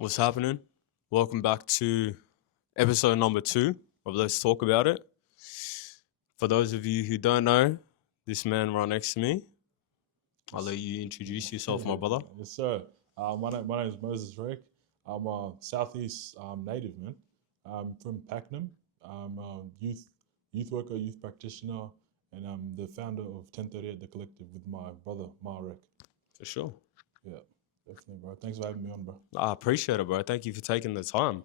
What's happening? Welcome back to episode number 2 of Let's Talk About It. For those of you who don't know, this man right next to me, I'll let you introduce yourself, my brother. Yes, sir. My name is Moses Riek. I'm a Southeast native, man. I'm from Pakenham. I'm a youth worker, youth practitioner, and I'm the founder of 1038 The Collective with my brother, Riek. For sure. Yeah, definitely, bro. Thanks for having me on, bro. I appreciate it, bro. Thank you for taking the time.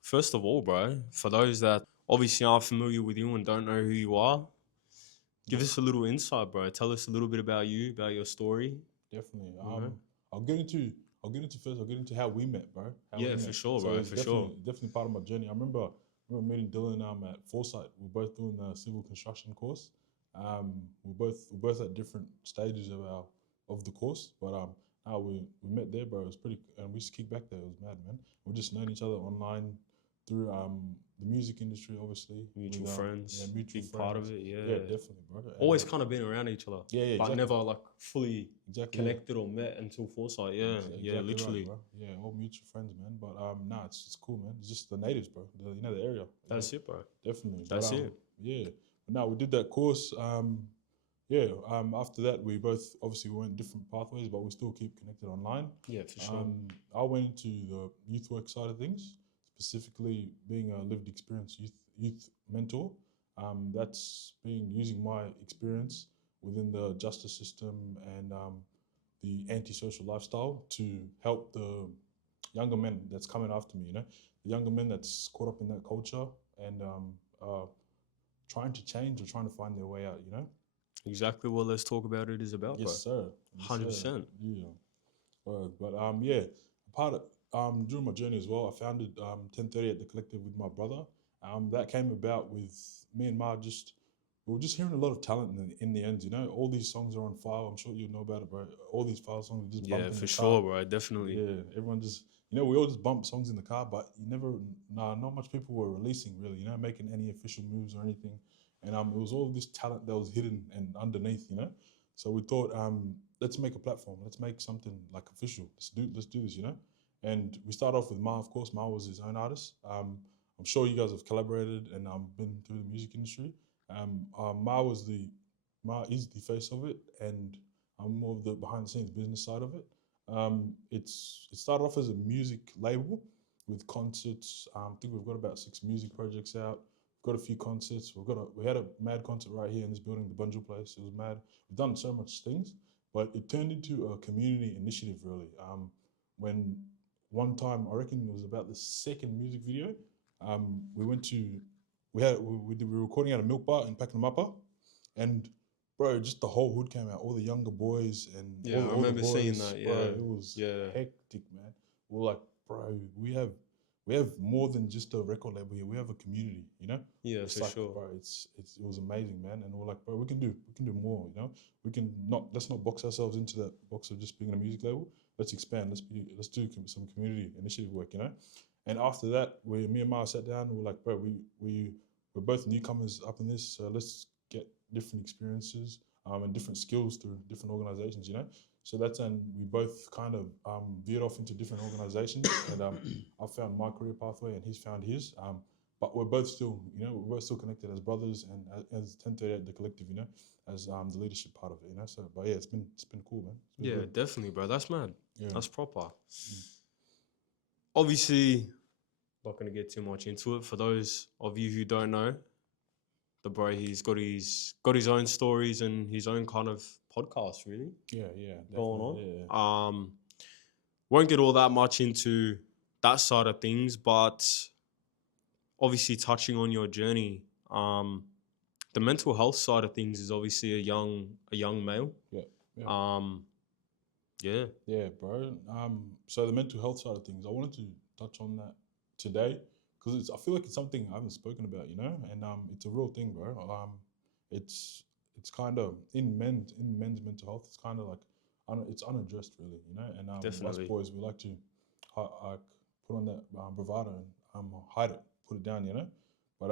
First of all, bro, for those that obviously aren't familiar with you and don't know who you are, give us a little insight, bro. Tell us a little bit about you, about your story. Definitely. You know? I'll get into how we met, bro. Yeah, for sure, bro. It's For sure. definitely part of my journey. I remember meeting Dylan at Foresight. We're both doing the civil construction course. We're both at different stages of the course, but how we met there, bro. It was pretty, and we used to kick back there. It was mad, man. We just known each other online through the music industry, obviously. Mutual with, friends. Yeah, mutual Big friends. part of it, yeah. Yeah, definitely, bro. And, Always kind of been around each other. Yeah, but exactly. never like fully Exactly. connected or met until Foresight. Yeah, Exactly literally. right, bro. Yeah, all mutual friends, man. But nah, it's cool, man. It's just the natives, bro. The area. That's it, bro. Definitely. That's it. Yeah. But now we did that course. After that, we both obviously went different pathways, but we still keep connected online. Yeah, for sure. I went into the youth work side of things, specifically being a lived experience youth mentor. That's been using my experience within the justice system and the antisocial lifestyle to help the younger men that's coming after me. The younger men that's caught up in that culture and trying to change or trying to find their way out. Exactly what Let's Talk About It is about, Yes, bro. sir. 100%. Yeah. But part of during my journey as well, I founded 1030 at the collective with my brother. That came about with me and Ma we were just hearing a lot of talent in the end. All these songs are on file. I'm sure you know about it, bro. All these file songs are just bumping in the car. For sure, bro. Definitely. Yeah, everyone just we all just bump songs in the car, but not much people were releasing really. Making any official moves or anything, and it was all this talent that was hidden and underneath. So we thought, let's make a platform. Let's make something like official. Let's do this. And we started off with Ma. Of course, Ma was his own artist. I'm sure you guys have collaborated and been through the music industry. Ma is the face of it, and I'm more of the behind the scenes business side of it. It started off as a music label with concerts. I think we've got about 6 music projects out. We've got a few concerts. We had a mad concert right here in this building, the Bunjil place. It was mad. We've done so much things, but it turned into a community initiative really. When one time, I reckon it was about the second music video, we went to we were recording at a milk bar in Pakenham Upper, and bro, just the whole hood came out, all the younger boys and Yeah, all I remember the boys, seeing that. Yeah, bro, it was hectic, man. We're like, bro, we have more than just a record label here. We have a community, Yeah, It's for like, sure. bro, it was amazing, man. And we're like, bro, we can do more, let's not box ourselves into that box of just being a music label. Let's expand. Let's do some community initiative work, And after that, me and Mara sat down and we're like, bro, we're both newcomers up in this, so let's get different experiences and different skills through different organizations, So that's when we both kind of veered off into different organizations, and I found my career pathway, and he's found his. But we're both still, connected as brothers and as 1038 the collective, as the leadership part of it, So, but yeah, it's been cool, man. Yeah, good. definitely, bro. That's mad. Yeah. That's proper. Obviously, not gonna get too much into it. For those of you who don't know, the bro, he's got his own stories and his own kind of podcast, really. Yeah, going on. Yeah. Won't get all that much into that side of things, but obviously touching on your journey, the mental health side of things is obviously a young male. Yeah. Yeah, bro. So the mental health side of things, I wanted to touch on that today because I feel like it's something I haven't spoken about, and it's a real thing, bro. It's kind of in men's mental health. It's kind of like it's unaddressed, really, And Definitely. us boys, we like to put on that bravado and hide it, put it down, But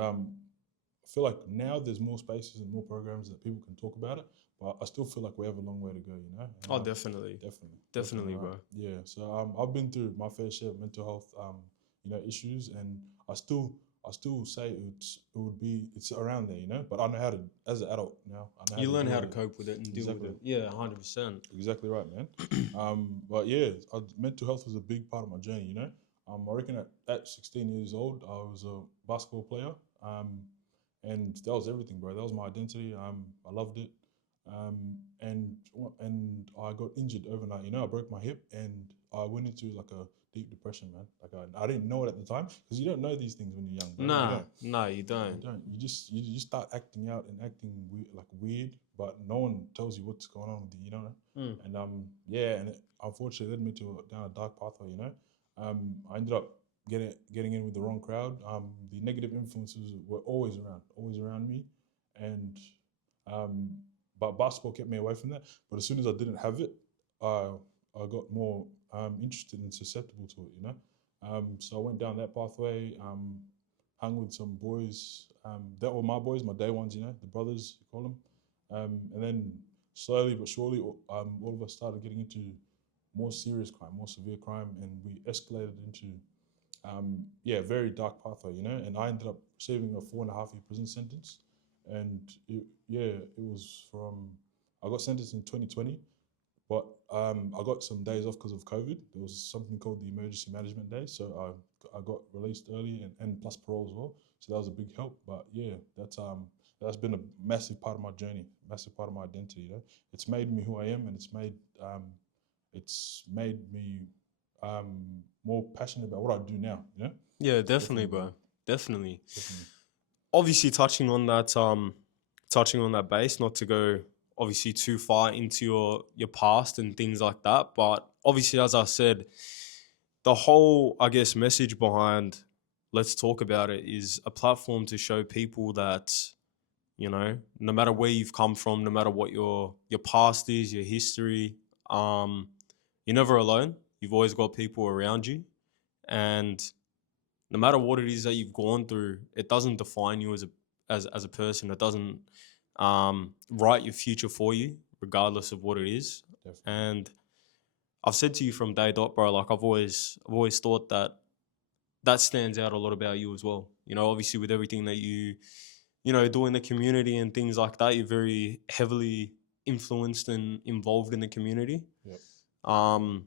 feel like now there's more spaces and more programs that people can talk about it, but I still feel like we have a long way to go, you know? And, Oh, definitely. definitely, Definitely, right. bro. Yeah. So I've been through my fair share of mental health, issues, and I still say it's around there, you know. But I know how to, as an adult now, I know how You to learn deal how with to it. cope with it and deal with Exactly. it. Yeah, 100%. Exactly right, man. But yeah, mental health was a big part of my journey. You know, I reckon at 16 years old, I was a basketball player, and that was everything, bro. That was my identity. I loved it, and I got injured overnight. You know, I broke my hip, and I went into like a deep depression, man. Like I didn't know it at the time because you don't know these things when you're young, bro. You Nah, don't. nah, you You don't. don't. You just start acting out and acting weird, but no one tells you what's going on with you. You know. Mm. And yeah, and it unfortunately led me down a dark pathway. You know. I ended up getting in with the wrong crowd. The negative influences were always around me, and um, but basketball kept me away from that. But as soon as I didn't have it, I got more interested and susceptible to it. You know. So I went down that pathway. Hung with some boys that were my boys, my day ones, you know, the brothers, you call them. And then slowly but surely, all of us started getting into more serious crime, more severe crime, and we escalated into, very dark pathway, you know. And I ended up receiving a 4.5 year prison sentence. And it was I got sentenced in 2020, but I got some days off because of COVID. There was something called the emergency management day, so I got released early and plus parole as well. So that was a big help. But yeah, that's been a massive part of my journey, massive part of my identity. You know, it's made me who I am, and it's made me more passionate about what I do now. You know, Yeah, definitely, definitely, man, bro. Definitely. definitely. Obviously, touching on that base, not to go obviously too far into your past and things like that, but obviously, as I said, the whole, I guess, message behind Let's Talk About It is a platform to show people that, no matter where you've come from, no matter what your past is, your history, um, you're never alone. You've always got people around you, and no matter what it is that you've gone through, it doesn't define you as a person. It doesn't write your future for you, regardless of what it is. Definitely. And I've said to you from day dot, bro. Like I've always thought that stands out a lot about you as well. Obviously with everything that you do in the community and things like that, you're very heavily influenced and involved in the community. Yep. Um,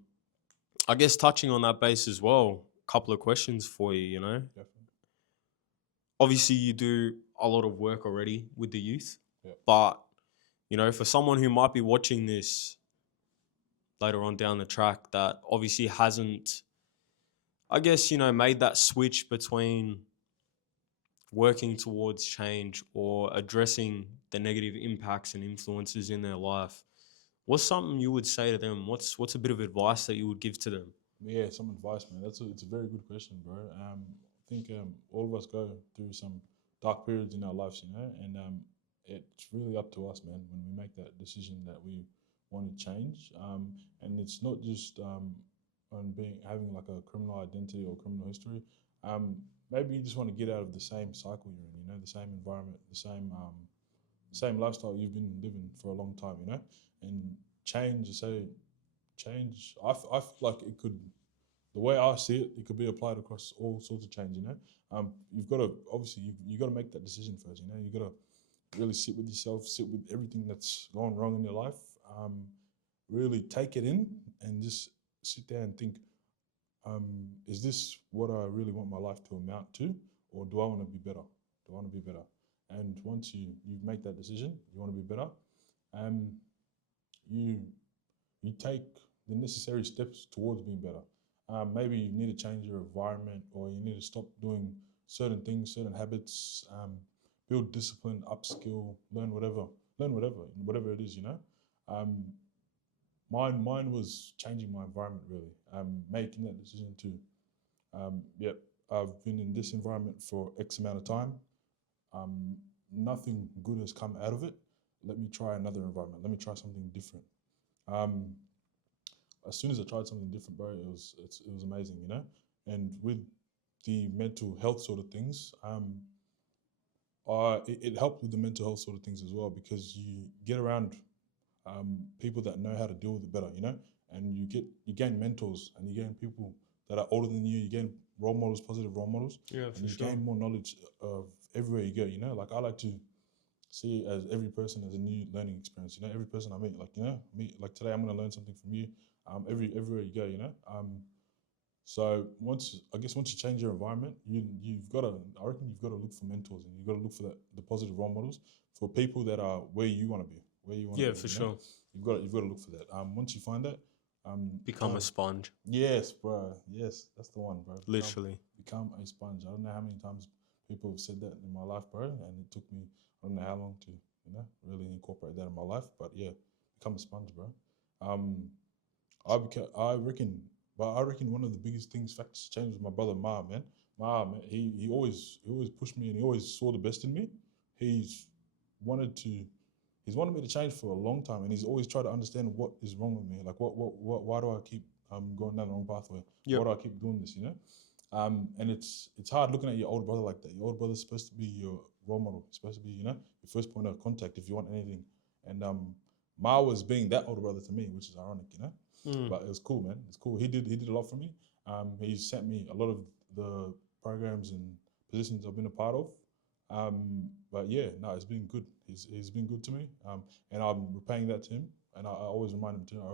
I guess touching on that base as well, a couple of questions for you. Definitely. Obviously you do a lot of work already with the youth, Yep. but for someone who might be watching this later on down the track that obviously hasn't, I guess, made that switch between working towards change or addressing the negative impacts and influences in their life, what's something you would say to them? What's a bit of advice that you would give to them? Yeah, some advice, man. It's a very good question, bro. I think all of us go through some dark periods in our lives, you know, and it's really up to us, man, when we make that decision that we want to change. And it's not just on having like a criminal identity or criminal history. Um, Maybe you just want to get out of the same cycle you're in, you know, the same environment, the same lifestyle you've been living for a long time, you know, and change. So change. I feel like it could, the way I see it, it could be applied across all sorts of change. You know, you've got to obviously you got to make that decision first. You know, you got to really sit with yourself, sit with everything that's gone wrong in your life. Really take it in and just sit there and think, is this what I really want my life to amount to, or do I want to be better? Do I want to be better? And once you make that decision, you want to be better. Um, you you take the necessary steps towards being better. Maybe you need to change your environment, or you need to stop doing certain things, certain habits, build discipline, upskill, whatever it is. You know, um, mine was changing my environment really, making that decision to, yep, I've been in this environment for X amount of time. Um, Nothing good has come out of it. Let me try another environment. Let me try something different. Um, as soon as I tried something different, bro, it was amazing, you know. And with the mental health sort of things, it helped with the mental health sort of things as well, because you get around people that know how to deal with it better, you know, and you gain mentors, and you gain people that are older than you. You gain role models, positive role models, Yeah, and for you sure. gain more knowledge of everywhere you go. You know, like I like to see as every person as a new learning experience. You know, every person I meet, like like today I'm gonna learn something from you. Everywhere you go, you know. So once you change your environment, you've got to, I reckon you've got to look for mentors, and you've got to look for the positive role models for people that are where you want to be, Yeah, for sure. You've got to look for that. Once you find that, Become a sponge, yes, bro, yes, that's the one, bro. literally. Become a sponge. I don't know how many times people have said that in my life, bro, and it took me I don't know how long to really incorporate that in my life, but yeah, become a sponge, bro. Um, I reckon, but I reckon one of the biggest factors changed was my brother Ma, man. Ma, man, he always pushed me, and he always saw the best in me. He's wanted to he's wanted me to change for a long time, and he's always tried to understand what is wrong with me. Like why do I keep going down the wrong pathway? Yep. Why do I keep doing this? You know. And it's hard looking at your older brother like that. Your older brother's supposed to be your role model. He's supposed to be, your first point of contact if you want anything. And Ma was being that older brother to me, which is ironic, But it was cool, man. It's cool. He did a lot for me. He sent me a lot of the programs and positions I've been a part of. But yeah, no, it's been good. He's been good to me. And I'm repaying that to him. And I always remind him to. I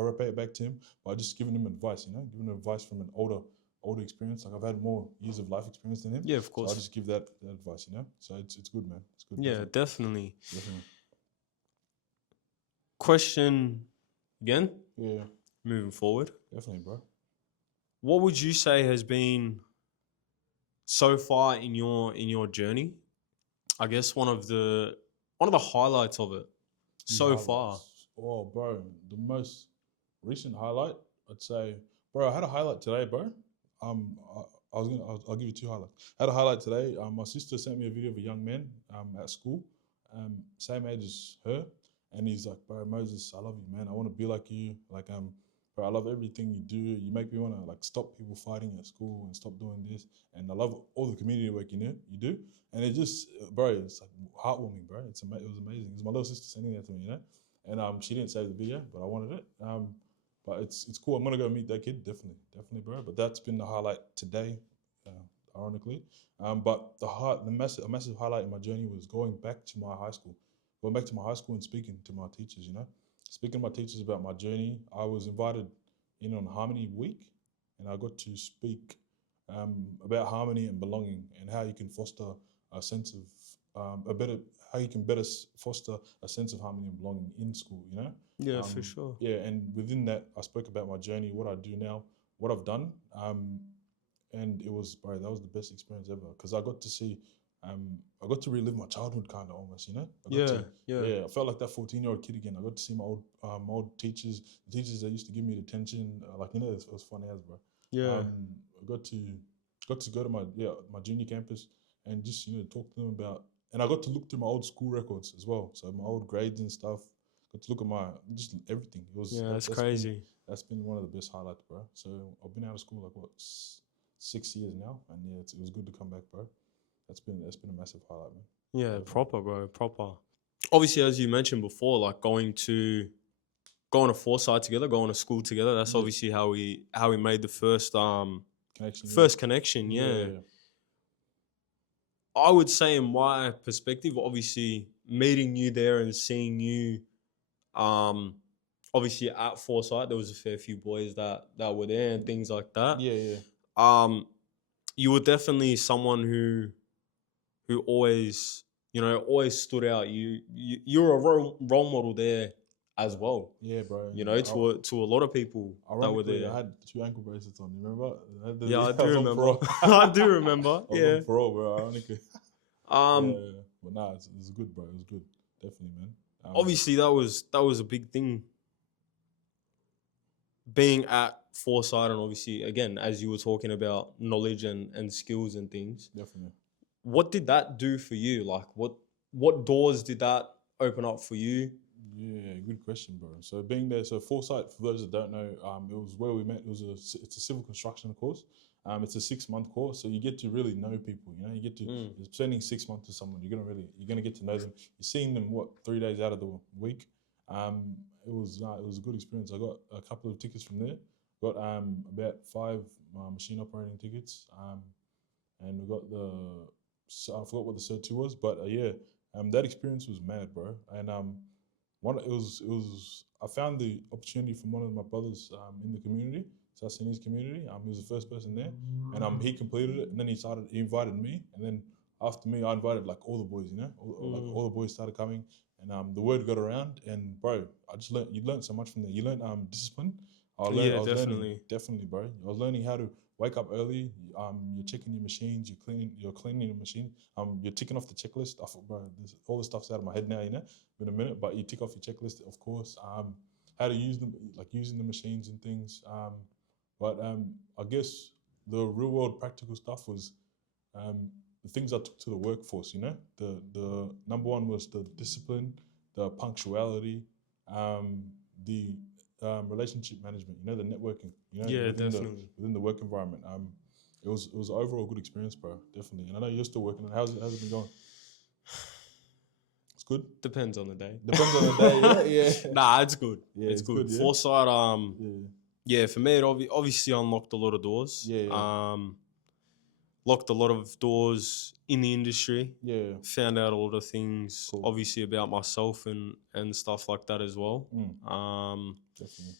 repay it back to him by just giving him advice. Giving him advice from an older experience. Like I've had more years of life experience than him. Yeah, of course. So I just give that advice. So it's good, man. It's good. Yeah, definitely. Definitely. Question again. Yeah. Moving forward. Definitely, bro. What would you say has been so far in your journey? I guess one of the highlights of it so far. Oh, bro, the most recent highlight, I'd say, bro. I had a highlight today, bro. I'll give you two highlights. I had a highlight today. My sister sent me a video of a young man at school, same age as her, and he's like, bro, Moses, I love you, man. I want to be like you. Like, bro, I love everything you do. You make me want to like stop people fighting at school and stop doing this. And I love all the community work you do. And it just, bro, it's like heartwarming, bro. It was amazing. It was my little sister sending that to me, And she didn't save the video, but I wanted it. But it's cool. I'm gonna go meet that kid, definitely, bro. But that's been the highlight today, ironically. But a massive highlight in my journey was going back to my high school, and speaking to my teachers. Speaking to my teachers about my journey. I was invited in on Harmony Week, and I got to speak about harmony and belonging, and how you can foster a sense of how you can better foster a sense of harmony and belonging in school. Yeah, for sure. Yeah, and within that, I spoke about my journey, what I do now, what I've done, and it was, bro, that was the best experience ever, because I got to relive my childhood, kind of almost, I felt like that 14-year-old kid again. I got to see my old teachers, the teachers that used to give me the attention, it was funny as, bro. Yeah. I got to go to my junior campus and just talk to them about, and I got to look through my old school records as well, so my old grades and stuff. Got to look at my just everything. It was that's crazy. That's been one of the best highlights, bro. So I've been out of school like 6 years now, and yeah, it was good to come back, bro. That's been a massive highlight, man. Yeah, Definitely. proper, bro, proper. Obviously, as you mentioned before, like going to Foresight together, going to school together. That's obviously how we made the first connection. Yeah. I would say, in my perspective, obviously meeting you there and seeing you, obviously at Foresight, there was a fair few boys that were there and things like that. Yeah. You were definitely someone who always, stood out. You're a role model there as well. Yeah, bro. To a lot of people that were there. I had 2 ankle bracelets on. You remember? Yeah, I do remember. I do remember. I was on parole, bro. Ironically. But nah, it was good, bro. It was good, definitely, man. Obviously, that was a big thing. Being at Foresight, and obviously, again, as you were talking about knowledge and skills and things. Definitely. What did that do for you? Like, what doors did that open up for you? Yeah, good question, bro. So being there, Foresight, for those that don't know, it was where we met. It's a civil construction course. It's a 6-month course, so you get to really know people. You know, you get to you're spending 6 months with someone. You're gonna get to know them. You're seeing them 3 days out of the week. It was a good experience. I got a couple of tickets from there. Got about 5 machine operating tickets. And we got I forgot what the cert 2 was, but that experience was mad, bro. And I found the opportunity from one of my brothers in the community, Sassini's community. He was the first person there, and he completed it, and then he invited me, and then after me, I invited like all the boys, you know, all the boys started coming, and the word got around, and bro, you learned so much from there. You learned discipline. I was learning, definitely, bro. I was learning how to wake up early. You're checking your machines. You're cleaning your machine. You're ticking off the checklist. Bro, all the stuff's out of my head now. You know, in a minute. But you tick off your checklist, of course. How to use them, like using the machines and things. But I guess the real world practical stuff was the things I took to the workforce. You know, the number one was the discipline, the punctuality, the relationship management, you know, the networking, you know, within the work environment. It was an overall good experience, bro, definitely. And I know you're still working on it. How's it been going? It's good? Depends on the day. Depends on the day, yeah. Nah, it's good. Yeah, it's good. yeah? Foresight, for me, it obviously unlocked a lot of doors. Yeah. Locked a lot of doors in the industry. Yeah. Found out a lot of things, obviously, about myself and stuff like that as well. Definitely.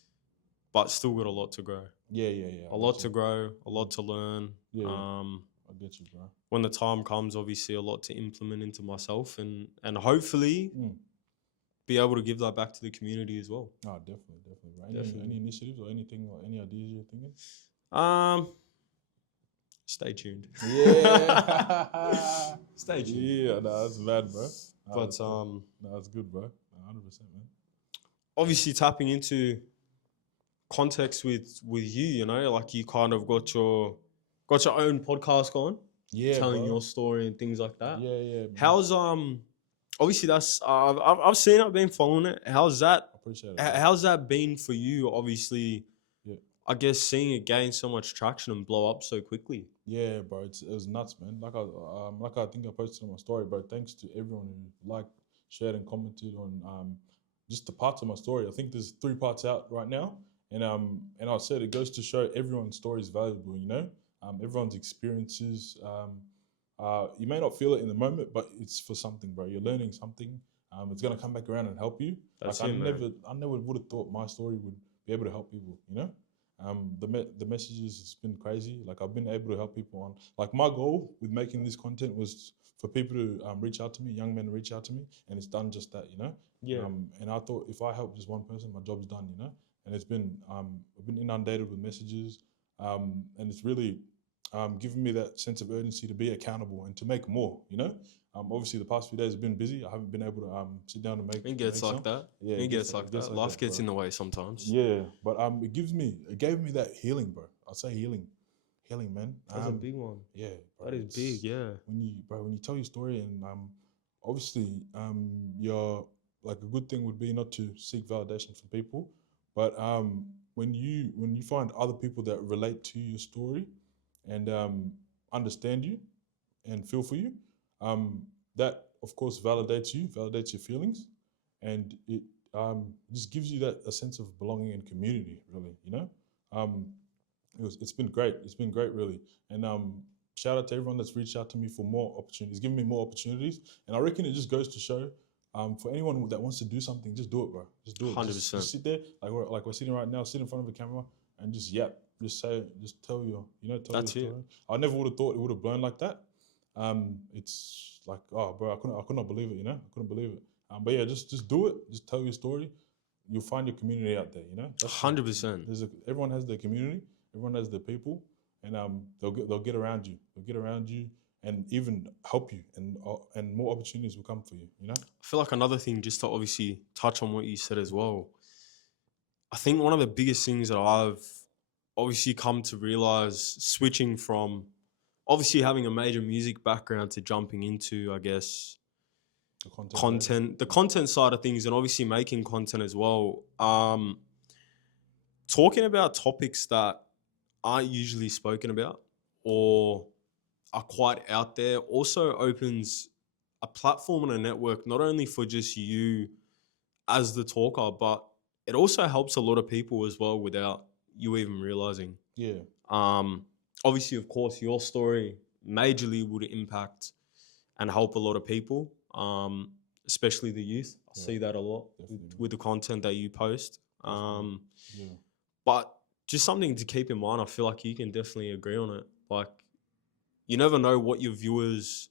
But still got a lot to grow. Yeah. A lot to grow, a lot to learn. Yeah. I get you, bro. When the time comes, obviously, a lot to implement into myself and hopefully be able to give that back to the community as well. Oh, definitely, bro. Any initiatives or anything or any ideas you're thinking? Stay tuned. Yeah. Stay tuned. Yeah, that's bad, bro. That's good, bro. 100%, man. Obviously, tapping into context with you, you know, like you kind of got your own podcast going, telling your story and things like that. Yeah. Man. How's obviously that's I've seen it, I've been following it. How's that? I appreciate it. How's that been for you? Obviously, I guess seeing it gain so much traction and blow up so quickly. Yeah, bro, it was nuts, man. Like I think I posted on my story, bro. Thanks to everyone who liked, shared, and commented on just the parts of my story. I think there's 3 parts out right now, and I said it goes to show everyone's story is valuable. You know, everyone's experiences. You may not feel it in the moment, but it's for something, bro. You're learning something. It's gonna come back around and help you. I never would have thought my story would be able to help people. You know. The messages, it's been crazy. Like I've been able to help people on. Like my goal with making this content was for people to reach out to me, young men to reach out to me, and it's done just that, you know. Yeah. And I thought if I help just one person, my job's done, you know. And it's been I've been inundated with messages, and it's really given me that sense of urgency to be accountable and to make more, you know. Obviously the past few days have been busy. I haven't been able to sit down and make. It gets like that. Yeah, it gets like that. Life gets in the way sometimes. Yeah, but it gave me that healing, bro. I'll say healing, man. That's a big one. Yeah, bro, that is big. Yeah. When you tell your story and obviously you're like a good thing would be not to seek validation from people, but when you find other people that relate to your story and understand you and feel for you. That of course validates your feelings, and it just gives you a sense of belonging and community, really, you know. It's been great. It's been great, really. And shout out to everyone that's reached out to me for more opportunities, giving me more opportunities. And I reckon it just goes to show, for anyone that wants to do something, just do it, bro. Just do it. 100%. Just sit there, like we're sitting right now, sit in front of a camera and just yap, just say, just tell your story. I never would have thought it would have blown like that. It's like, oh, bro, I could not believe it, you know? I couldn't believe it. But yeah, just do it. Just tell your story. You'll find your community out there, you know? 100%. Everyone has their community. Everyone has their people. And they'll get around you. They'll get around you and even help you. And more opportunities will come for you, you know? I feel like another thing, just to obviously touch on what you said as well, I think one of the biggest things that I've obviously come to realize, switching from obviously having a major music background to jumping into, I guess, the content side of things, and obviously making content as well. Talking about topics that aren't usually spoken about, or are quite out there also opens a platform and a network not only for just you as the talker, but it also helps a lot of people as well without you even realizing. Yeah. Um, Obviously, of course, your story majorly would impact and help a lot of people, especially the youth. I Yeah, see that a lot definitely, with the content that you post. Definitely. Yeah. But just something to keep in mind, I feel like you can definitely agree on it. Like, you never know what your viewers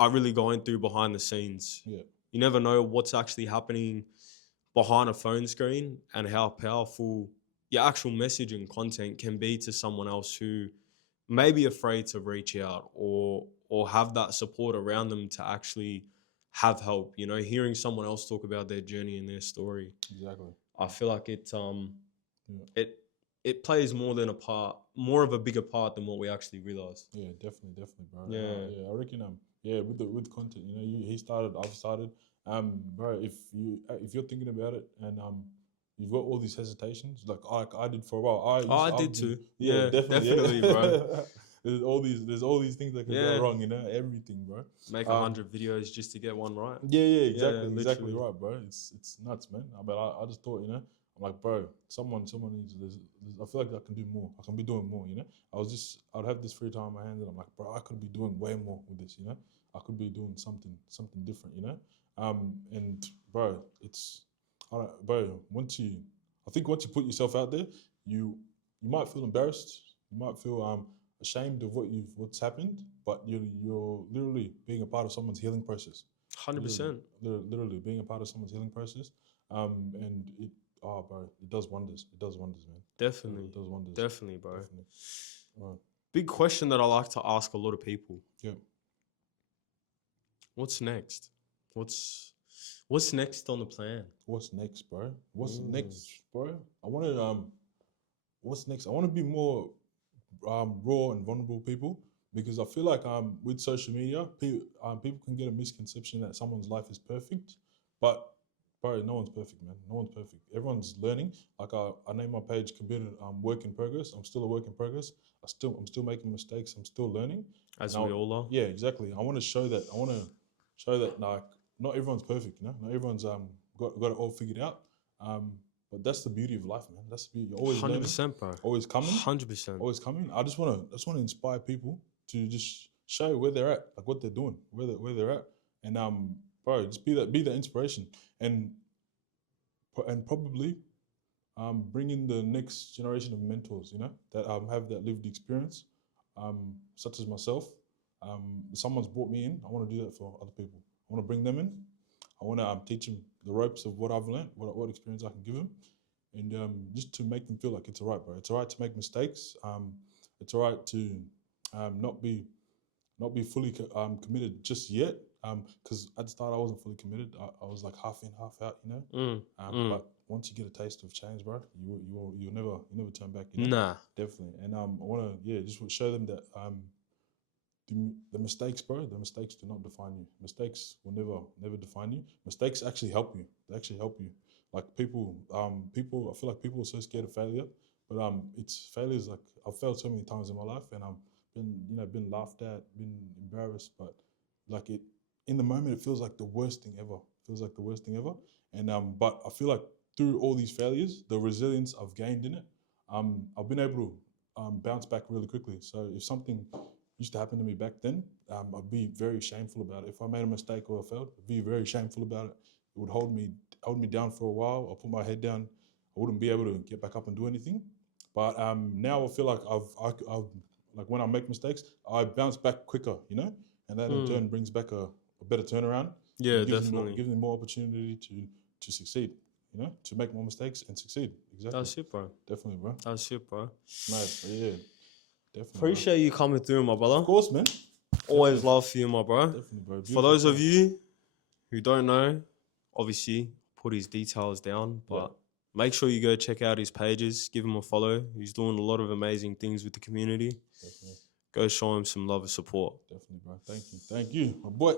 are really going through behind the scenes. Yeah. You never know what's actually happening behind a phone screen and how powerful your actual message and content can be to someone else who may be afraid to reach out or have that support around them to actually have help. You know, hearing someone else talk about their journey and their story, Exactly. I feel like Yeah. it plays more of a bigger part than what we actually realize. Yeah, definitely, bro. Yeah. Yeah, I reckon yeah, with content, you know, he started, I've started. Bro, if you're thinking about it and you've got all these hesitations, like I did for a while. Oh, I I've did been, too. yeah, Yeah, definitely, definitely, bro. yeah. There's all these things that can go Yeah. wrong, you know, everything, bro. Make 100 videos just to get one right. Yeah, Yeah, exactly literally. right, bro. It's nuts, man. I just thought, you know, I'm like, bro, someone needs. I feel like I can do more. I can be doing more, you know. I'd have this free time on my hands, and I'm like, bro, I could be doing way more with this, you know. I could be doing something different, you know. And bro, I don't, bro. I think once you put yourself out there, you might feel embarrassed. You might feel ashamed of what's happened, but you're literally being a part of someone's healing process. Literally, 100%. literally being a part of someone's healing process. And bro, it does wonders. It does wonders, man. Definitely. It does wonders. Definitely, bro. Definitely. Right. Big question that I like to ask a lot of people. Yeah. What's next? What's next on the plan? What's next, bro? What's Mm. next, bro? I want to What's next? I want to be more raw and vulnerable people because I feel like with social media, people can get a misconception that someone's life is perfect, but bro, no one's perfect, man. No one's perfect. Everyone's learning. Like I named my page "Computer Work in Progress." I'm still a work in progress. I'm still making mistakes. I'm still learning. As And we all are. yeah, exactly. I want to show that. I want to show that like not everyone's perfect. You know, not everyone's got it all figured out. But that's the beauty of life, man. That's the beauty. You're always learning, 100%, bro. always coming, 100%. always coming. I just wanna inspire people to just show where they're at, like what they're doing, where they're at, and bro, just be that inspiration, and probably bring in the next generation of mentors, you know, that have that lived experience, such as myself. Someone's brought me in. I want to do that for other people. I want to bring them in. I want to teach them the ropes of what I've learned, what experience I can give them, and just to make them feel like it's all right, bro. It's all right to make mistakes. It's all right to not be fully committed just yet. Because at the start I wasn't fully committed. I was like half in, half out, you know. But once you get a taste of change, bro, you'll never turn back. You know? Nah. Definitely. And I wanna just show them that the mistakes, bro, the mistakes do not define you. Mistakes will never define you. Mistakes actually help you. They actually help you. Like people, I feel like people are so scared of failure, but it's failures. Like I've failed so many times in my life, and been laughed at, been embarrassed, but like it in the moment, it feels like the worst thing ever. It feels like the worst thing ever. And but I feel like through all these failures, the resilience I've gained in it, I've been able to bounce back really quickly. So if something used to happen to me back then, I'd be very shameful about it. If I made a mistake or I failed, I'd be very shameful about it. It would hold me down for a while. I'll put my head down. I wouldn't be able to get back up and do anything. But now I feel like I've like when I make mistakes, I bounce back quicker, you know, and that in turn brings back a better turnaround. Yeah, It definitely. gives me more opportunity to succeed, you know, to make more mistakes and succeed. Exactly. That's it, bro. Definitely, bro. That's it, bro. Nice. Yeah, definitely. Appreciate you coming through, my brother. Of course, man. Always love for you, my bro. Definitely, bro. For Beautiful those of stuff. you who don't know, obviously put his details down, but make sure you go check out his pages, give him a follow. He's doing a lot of amazing things with the community. Definitely. Go show him some love and support. Definitely, bro. Thank you, my boy.